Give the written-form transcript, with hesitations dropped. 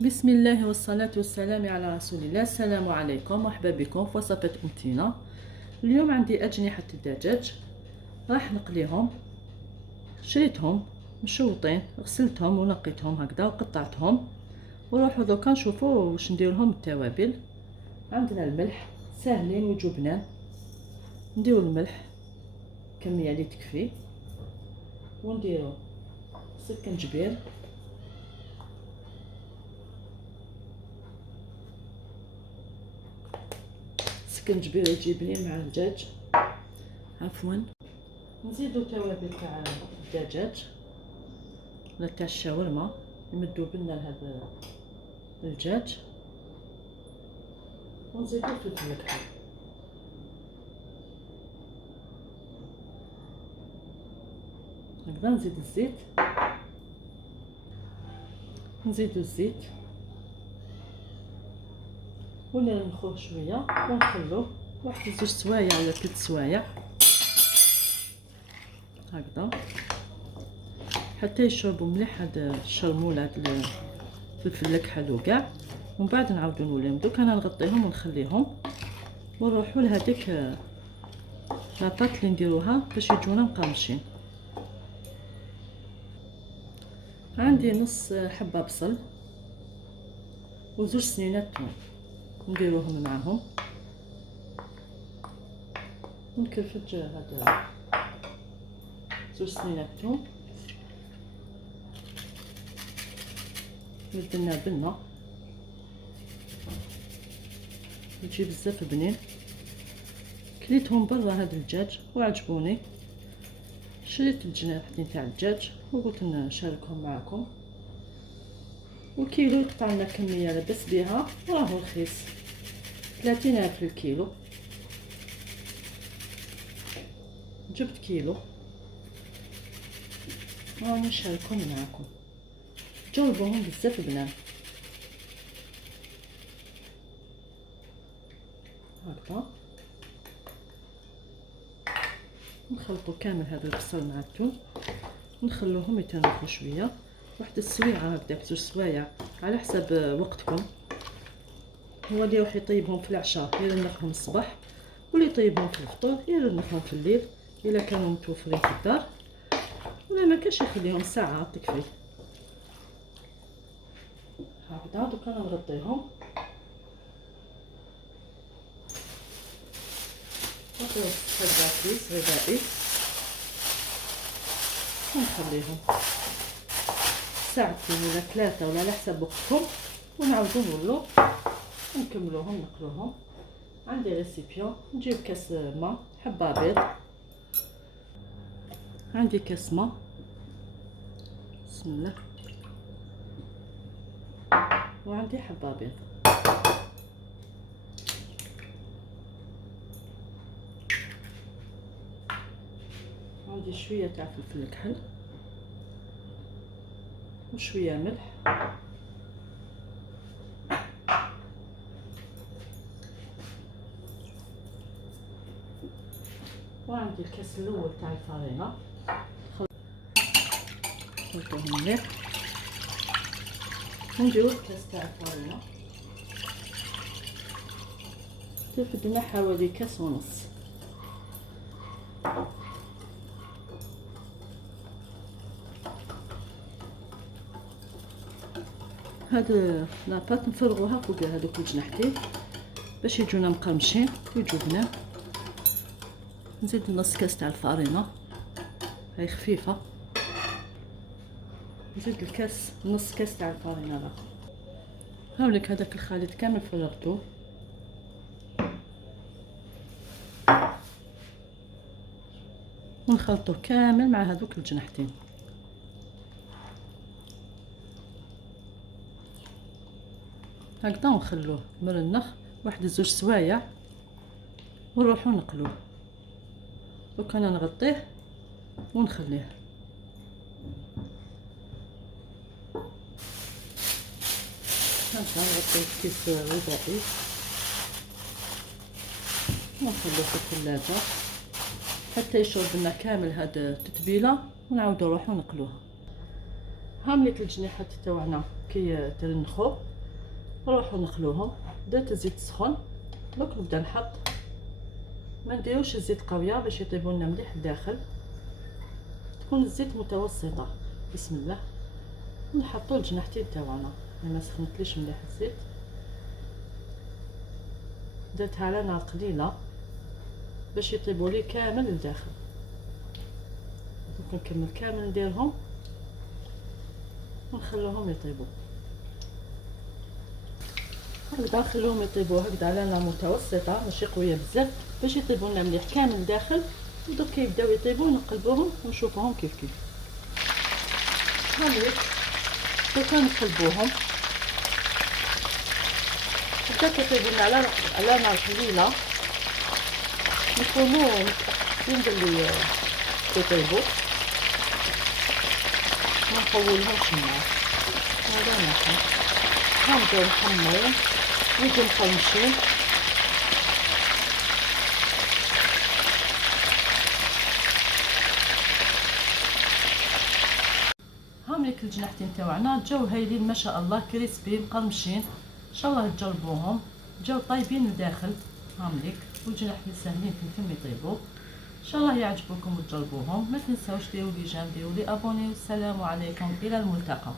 بسم الله والصلاة والسلام على رسول الله. السلام عليكم، مرحبا بكم في وصفة أمتنا. اليوم عندي أجنحة الدجاج، راح نقليهم. شريتهم مشوطين، غسلتهم ونقيتهم هكذا وقطعتهم، وروحوا دوكا نشوفوا واش ندير لهم التوابل. عندنا الملح ساهلين وجبنان، نديرو الملح كمية اللي تكفي، ونديرو سكنجبير، سكنجبير يجيبني مع الدجاج، عفوا. نزيدو توابل تاع الدجاج ولا تاع الشاورما، نمدو بنا لهذا الدجاج، ونزيدو فلفل الكحل. هكذا نزيد الزيت، نزيدو الزيت ونرمخوه شويه ونخلوه واحد 2 سوايع ولا 3 سوايع هكذا حتى يشربوا مليح هاد الشرمول، هاد الفلفل الكحل وكاع. ومن بعد نعاودو نوليهم. دوك انا نغطيهم ونخليهم ونروحوا لهذيك لاطاط اللي نديروها باش يجونا مقرمشين. عندي نص حبه بصل وزوج سنينات ثوم، نديروهم معاهم ونكرفج هذا زوج سنينات ثوم، ندلنا بنه يجي بزاف بنين. كليتهم برا هاد الدجاج وعجبوني، شريت الجناحين تاع الدجاج وقلت نشاركهم معكم. والكيلو يقطع لنا كميه لاباس بها وراهو رخيص، 30 ألف الكيلو. جبت كيلو راني نشاركهم معكم، جربوهم بزاف بنان هكذا. نخلطوا كامل هذا البصل مع الثوم ونخلوهم يتنخوا شويه، واحد السويعه هكذا 2 سوايع على حسب وقتكم. هو اللي راح يطيبهم في العشاء يرنخهم الصباح، واللي يطيبهم في الفطور يرنخهم في الليل الا كانوا متوفرين في الدار، ولا ما كاش يخليهم ساعه تكفي هكذا. دوك انا نغطيهم نحطو كيس غذائي ونخليهم ساعتين ولا 3 ولا على حسب وقتكم، ونعاودو نولو ونكملوهم نقلوهم. عندي ريسيبيون، نجيب كاس ماء، حبه بيض، عندي كاس ماء، بسم الله، وعندي حبه بيض، عندي شويه تاع فلفل الكحل وشويه ملح، وعندي الكاس الاول تاع الفرينه، خلطوهم مليح. نديرو الكاس تاع الفرينه، ترفدنا حوالي كاس ونص. هاد لاباط نفرغوها فوق هذوك الجناحتين باش يجونا مقرمشين ويجبنا. نزيد نص كاس تاع الفرينه، هاي خفيفه، نزيد الكاس نص كاس تاع الفرينه الاخر. هاوليك هذاك الخليط كامل فرغته، ونخلطوه كامل مع هذوك الجناحتين هكذا، ونخلوه مرنخ واحد 2 سوايع ونروحو نقلوه. دوك انا نغطيه ونخليه. هكذا نغطيه بكيس غذائي ونخلوه في الثلاجه حتى يشرب لنا كامل هاد التتبيله، ونعاودو نروحو نقلوها. هامليك الجنيحات تاوعنا كي ترنخو نروحو نخلوهم. درت الزيت سخون، دوك نبدا نحط. ما نديروش الزيت قويه باش يطيبوا لنا مليح الداخل، تكون الزيت متوسطه. بسم الله. نحطو الجناحتين تاعنا، ما سخنتليش مليح الزيت، درتها على نار قليله باش يطيبوا لي كامل لداخل. دوك نكمل كامل نديرهم ونخلوهم يطيبوا. هكذا نخلوهم يطيبوا هكذا على نار متوسطه ماشي قويه بزاف باش يطيبوا لنا مليح كامل الداخل. ودوك كيبداو يطيبوا نقلبوهم ونشوفوهم كيف هاهيك. دوكا نقلبوهم بدا كيطيبوا لنا على نار قليله، نكونوا متاكدين بلي كيطيبوا، ما نطولهمش النار. هذا ناحية غنبداو نحمرو ويجيو مقرمشين. هامليك الجناحتين تاوعنا جاو هايلين ما شاء الله، كريسبي مقرمشين. ان شاء الله تجربوهم، جاو طايبين لداخل. هامليك والجناحتين ساهلين فيهم يطيبوا. ان شاء الله يعجبوكم وتجربوهم. ما تنساوش ديروا لي جيم، ديروا لي ابوني، والسلام عليكم الى الملتقى.